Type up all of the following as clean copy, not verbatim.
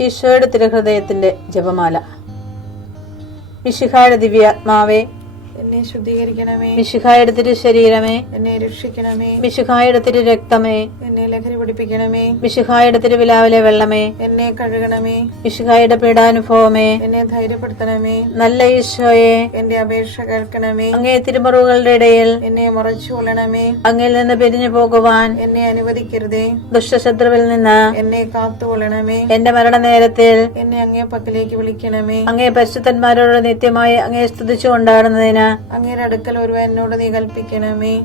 ഈശോയുടെ തിരുഹൃദയത്തിന്റെ ജപമാല. മിശിഹായുടെ ദിവ്യാത്മാവേ, എന്നെ ശുദ്ധീകരിക്കണമേ. മിശിഹായുടെ തിരു ശരീരമേ, എന്നെ രക്ഷിക്കണമേ. മിശിഹായുടെ തിരു രക്തമേ, എന്നെ ലഹരി പിടിപ്പിക്കണമേ. മിശിഹായുടെ തിരുവിലാവിലെ വെള്ളമേ, എന്നെ കഴുകണമേ. മിശിഹായുടെ പീഡാനുഭവമേ, എന്നെ ധൈര്യപ്പെടുത്തണമേ. നല്ല ഈശോയെ, എന്റെ അപേക്ഷ കേൾക്കണമേ. അങ്ങേ തിരുമുറിവുകളുടെ ഇടയിൽ എന്നെ മുറച്ചു കൊള്ളണമേ. അങ്ങിൽ നിന്ന് പിരിഞ്ഞു പോകുവാൻ എന്നെ അനുവദിക്കരുതേ. ദുഷ്ടശത്രുവിൽ നിന്ന് എന്നെ കാത്തുകൊള്ളണമേ. എന്റെ മരണനേരത്തിൽ എന്നെ അങ്ങേ പക്കലേക്ക് വിളിക്കണമേ. അങ്ങേ പരിശുദ്ധന്മാരോട് നിത്യമായി അങ്ങേ സ്തുതിച്ചു കൊണ്ടാടുന്നതിന് അങ്ങയുടെ അടുക്കൽ ഒരുവൻ എന്നോട് നീ കൽപ്പിക്കണമേ.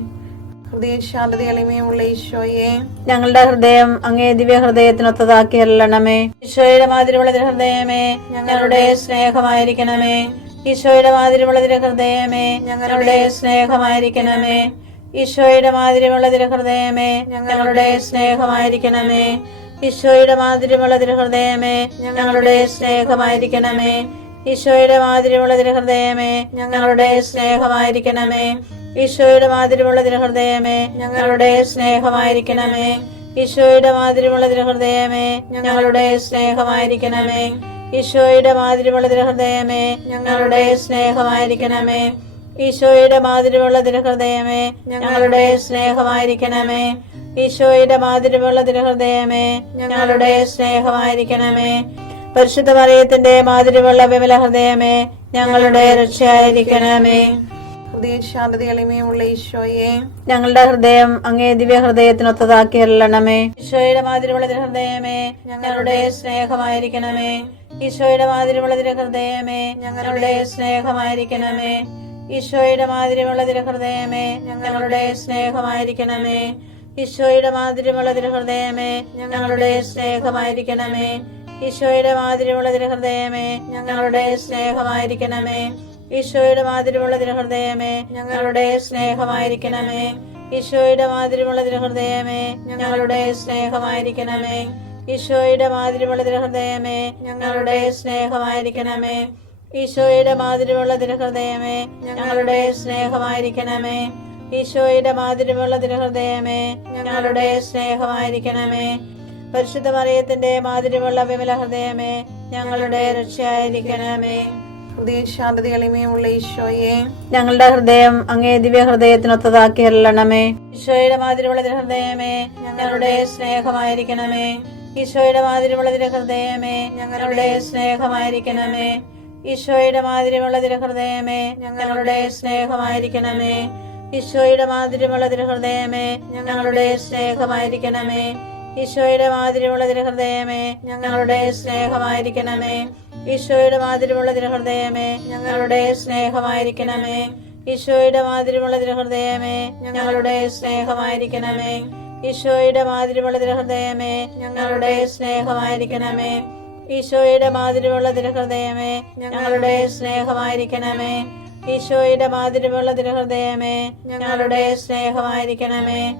ഹൃദയശാന്തത എളിമയുള്ള ഈശോയെ, ഞങ്ങളുടെ ഹൃദയം അങ്ങേ ദിവ്യ ഹൃദയത്തിനൊത്തതാക്കി അരുളണമേ. ഈശോയുടെ മാതിരിയുള്ള ഹൃദയമേ, ഞങ്ങളുടെ സ്നേഹമായിരിക്കണമേ. ഈശോയുടെ മാതിരിയുള്ള ഹൃദയമേ, ഞങ്ങളുടെ സ്നേഹമായിരിക്കണമേ. ഈശോയുടെ മാതിരിയുള്ള ഹൃദയമേ, ഞങ്ങളുടെ സ്നേഹമായിരിക്കണമേ. ഈശോയുടെ മാതിരിയുള്ള ഹൃദയമേ, ഞങ്ങളുടെ സ്നേഹമായിരിക്കണമേ. ഈശോയുടെ മാതിരിയുള്ള ഹൃദയമേ, ഞങ്ങളുടെ സ്നേഹമായിരിക്കണമേ. ഈശോയുടെ മാതിരിയുള്ള ഹൃദയമേ, ഞങ്ങളുടെ സ്നേഹമായിരിക്കണമേ. ഈശോയുടെ മാതിരിയുള്ള ഹൃദയമേ, ഞങ്ങളുടെ സ്നേഹമായിരിക്കണമേ. ഈശോയുടെ മാതിരിയുള്ള ഹൃദയമേ, ഞങ്ങളുടെ സ്നേഹമായിരിക്കണമേ. ഈശോയുടെ മാതിരിയുള്ള ഹൃദയമേ, ഞങ്ങളുടെ സ്നേഹമായിരിക്കണമേ. ഈശോയുടെ മാതിരിയുള്ള ഹൃദയമേ, ഞങ്ങളുടെ സ്നേഹമായിരിക്കണമേ. പരിശുദ്ധ മറിയത്തിന്റെ മാതിരിയുള്ള വിമല ഹൃദയമേ, ഞങ്ങളുടെ രക്ഷയായിരിക്കണമേ. ഹൃദയശാന്തത എളിമയുള്ള ഈശോയെ, ഞങ്ങളുടെ ഹൃദയം അങ്ങേ ദിവ്യ ഹൃദയത്തിനൊത്തതാക്കി അരുളണമേ. ഈശോയുടെ മാതിരിയുള്ള ഹൃദയമേ, ഞങ്ങളുടെ സ്നേഹമായിരിക്കണമേ. ഈശോയുടെ മാതിരിയുള്ള ഹൃദയമേ, ഞങ്ങളുടെ സ്നേഹമായിരിക്കണമേ. ഈശോയുടെ മാതിരിയുള്ള ഹൃദയമേ, ഞങ്ങളുടെ സ്നേഹമായിരിക്കണമേ. ഈശോയുടെ മാതിരിയുള്ള ഹൃദയമേ, ഞങ്ങളുടെ സ്നേഹമായിരിക്കണമേ. ഈശോയുടെ മാതിരിയുള്ള ഹൃദയമേ, ഞങ്ങളുടെ സ്നേഹമായിരിക്കണമേ. ഈശോയുടെ മാതിരിയുള്ള ഹൃദയമേ, ഞങ്ങളുടെ സ്നേഹമായിരിക്കണമേ. ഈശോയുടെ മാതിരിയുള്ള ഹൃദയമേ, ഞങ്ങളുടെ സ്നേഹമായിരിക്കണമേ. ഈശോയുടെ മാതിരിയുള്ള ഹൃദയമേ, ഞങ്ങളുടെ സ്നേഹമായിരിക്കണമേ. ഈശോയുടെ മാതിരിയുള്ള ഹൃദയമേ, ഞങ്ങളുടെ സ്നേഹമായിരിക്കണമേ. ഈശോയുടെ മാതിരിയുള്ള ഹൃദയമേ, ഞങ്ങളുടെ സ്നേഹമായിരിക്കണമേ. പരിശുദ്ധ മറിയത്തിന്റെ മാതിരിയുള്ള വിമല ഹൃദയമേ, ഞങ്ങളുടെ രക്ഷയായിരിക്കണമേ. ഹൃദയശാന്തത എളിമയുള്ള ഈശോയെ, ഞങ്ങളുടെ ഹൃദയം അങ്ങേ ദിവ്യ ഹൃദയത്തിനൊത്തതാക്കി അരുളണമേ. ഈശോയുടെ മാതിരിയുള്ള ഹൃദയമേ, ഞങ്ങളുടെ സ്നേഹമായിരിക്കണമേ. ഈശോയുടെ മാതിരിയുള്ള ഹൃദയമേ, ഞങ്ങളുടെ സ്നേഹമായിരിക്കണമേ. ഈശോയുടെ മാതിരിയുള്ള ഹൃദയമേ, ഞങ്ങളുടെ സ്നേഹമായിരിക്കണമേ. ഈശോയുടെ മാതിരിയുള്ള ഹൃദയമേ, ഞങ്ങളുടെ സ്നേഹമായിരിക്കണമേ. ഈശോയുടെ മാതിരിയുള്ള ഹൃദയമേ, ഞങ്ങളുടെ സ്നേഹമായിരിക്കണമേ. ഈശോയുടെ മാതിരിയുള്ള ഹൃദയമേ, ഞങ്ങളുടെ സ്നേഹമായിരിക്കണമേ. ഈശോയുടെ മാതിരിയുള്ള ഹൃദയമേ, ഞങ്ങളുടെ സ്നേഹമായിരിക്കണമേ. ഈശോയുടെ മാതിരിയുള്ള ഹൃദയമേ, ഞങ്ങളുടെ സ്നേഹമായിരിക്കണമേ. ഈശോയുടെ മാതിരിയുള്ള ഹൃദയമേ, ഞങ്ങളുടെ സ്നേഹമായിരിക്കണമേ. ഈശോയുടെ മാതിരിയുള്ള ഹൃദയമേ, ഞങ്ങളുടെ സ്നേഹമായിരിക്കണമേ.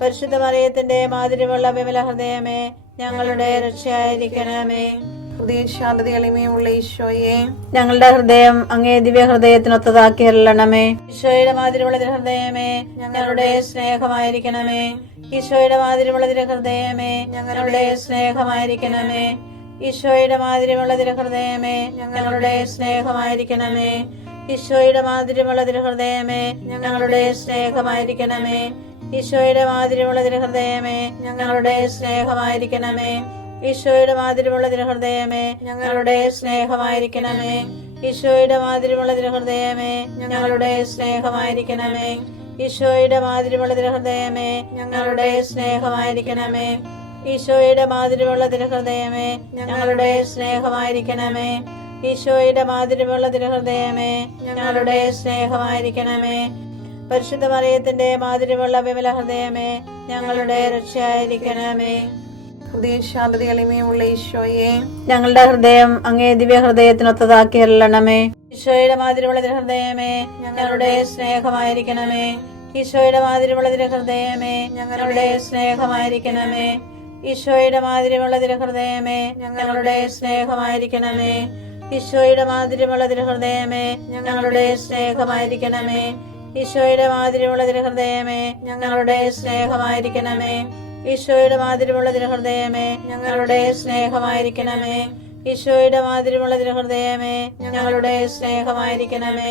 പരിശുദ്ധ മറിയത്തിന്റെ മാതിരിയുള്ള വിമല ഹൃദയമേ, ഞങ്ങളുടെ രക്ഷയായിരിക്കണമേ. ഹൃദയശാന്തത എളിമയുള്ള ഈശോയെ, ഞങ്ങളുടെ ഹൃദയം അങ്ങേ ദിവ്യ ഹൃദയത്തിനൊത്തതാക്കി അരുളണമേ. ഈശോയുടെ മാതിരിയുള്ള ഹൃദയമേ, ഞങ്ങളുടെ സ്നേഹമായിരിക്കണമേ. ഈശോയുടെ മാതിരിയുള്ള ഹൃദയമേ, ഞങ്ങളുടെ സ്നേഹമായിരിക്കണമേ. ഈശോയുടെ മാതിരിയുള്ള ഹൃദയമേ, ഞങ്ങളുടെ സ്നേഹമായിരിക്കണമേ. ഈശോയുടെ മാതിരിയുള്ള ഹൃദയമേ, ഞങ്ങളുടെ സ്നേഹമായിരിക്കണമേ. ഈശോയുടെ മാതിരിയുള്ള ഹൃദയമേ, ഞങ്ങളുടെ സ്നേഹമായിരിക്കണമേ. ഈശോയുടെ മാതിരിയുള്ള ഹൃദയമേ, ഞങ്ങളുടെ സ്നേഹമായിരിക്കണമേ. ഈശോയുടെ മാതിരിയുള്ള ഹൃദയമേ, ഞങ്ങളുടെ സ്നേഹമായിരിക്കണമേ. ഈശോയുടെ മാതിരിയുള്ള ഹൃദയമേ, ഞങ്ങളുടെ സ്നേഹമായിരിക്കണമേ. ഈശോയുടെ മാതിരിയുള്ള ഹൃദയമേ, ഞങ്ങളുടെ സ്നേഹമായിരിക്കണമേ. ഈശോയുടെ മാതിരിയുള്ള ഹൃദയമേ, ഞങ്ങളുടെ സ്നേഹമായിരിക്കണമേ. പരിശുദ്ധ മറിയത്തിന്റെ മാതിരിയുള്ള വിമല ഹൃദയമേ, ഞങ്ങളുടെ രക്ഷയായിരിക്കണമേ. ഹൃദയശാന്തത എളിമയുള്ള ഈശോയെ, ഞങ്ങളുടെ ഹൃദയം അങ്ങേ ദിവ്യ ഹൃദയത്തിനൊത്തതാക്കി അരുളണമേ. ഈശോയുടെ മാതിരിയുള്ള ഹൃദയമേ, ഞങ്ങളുടെ സ്നേഹമായിരിക്കണമേ. ഈശോയുടെ മാതിരിയുള്ള ഹൃദയമേ, ഞങ്ങളുടെ സ്നേഹമായിരിക്കണമേ. ഈശോയുടെ മാതിരിയുള്ള ഹൃദയമേ, ഞങ്ങളുടെ സ്നേഹമായിരിക്കണമേ. ഈശോയുടെ മാതിരിയുള്ള ഹൃദയമേ, ഞങ്ങളുടെ സ്നേഹമായിരിക്കണമേ. ഈശോയുടെ മാതിരിയുള്ള ഹൃദയമേ, ഞങ്ങളുടെ സ്നേഹമായിരിക്കണമേ. ഈശോയുടെ മാതിരിയുള്ള തിരുഹൃദയമേ ഞങ്ങളുടെ സ്നേഹമായിരിക്കണമേ. ഈശോയുടെ മാതിരിയുള്ള തിരുഹൃദയമേ ഞങ്ങളുടെ സ്നേഹമായിരിക്കണമേ.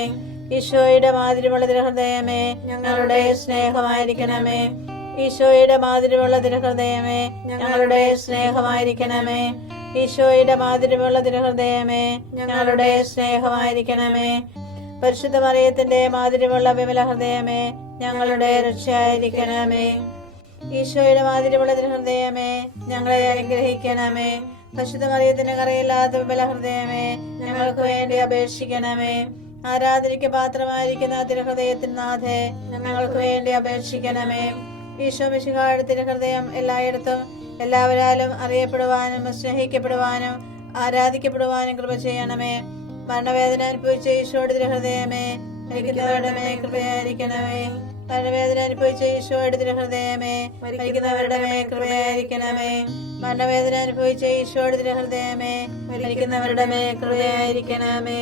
ഈശോയുടെ മാതിരിയുള്ള തിരുഹൃദയമേ ഞങ്ങളുടെ സ്നേഹമായിരിക്കണമേ. ഈശോയുടെ മാതിരിയുള്ള തിരുഹൃദയമേ ഞങ്ങളുടെ സ്നേഹമായിരിക്കണമേ. ഈശോയുടെ മാതിരിയുള്ള തിരുഹൃദയമേ ഞങ്ങളുടെ സ്നേഹമായിരിക്കണമേ. പരിശുദ്ധ മറിയത്തിന്റെ മാതിരിയുള്ള വിമല ഹൃദയമേ ഞങ്ങളുടെ രക്ഷയായിരിക്കണമേ. ഈശോയുടെ മാതിരിയുള്ള തിരുഹൃദയമേ ഞങ്ങളെ അനുഗ്രഹിക്കണമേ. പരിശുദ്ധ മറിയത്തിന്റെ കറയില്ലാത്ത വിമല ഹൃദയമേ ഞങ്ങൾക്ക് വേണ്ടി അപേക്ഷിക്കണമേ. ആരാധനയ്ക്ക് പാത്രമായിരിക്കുന്ന തിരുഹൃദയത്തിന് നാഥേ ഞങ്ങൾക്ക് വേണ്ടി അപേക്ഷിക്കണമേ. ഈശോ മിശിഹായുടെ തിരുഹൃദയം എല്ലായിടത്തും എല്ലാവരാലും അറിയപ്പെടുവാനും സ്നേഹിക്കപ്പെടുവാനും ആരാധിക്കപ്പെടുവാനും കൃപ ചെയ്യണമേ. മരണവേദന അനുഭവിച്ച ഈശോയുടെ തിരുഹൃദയമേ മരിക്കുന്നവരുടെ മേൽ കൃപയായിരിക്കണമേ. മരണവേദന അനുഭവിച്ച ഈശോയുടെ തിരുഹൃദയമേ മരിക്കുന്നവരുടെ മേൽ കൃപയായിരിക്കണമേ. മരണവേദന അനുഭവിച്ച ഈശോയുടെ തിരുഹൃദയമേ മരിക്കുന്നവരുടെ മേൽ കൃപയായിരിക്കണമേ.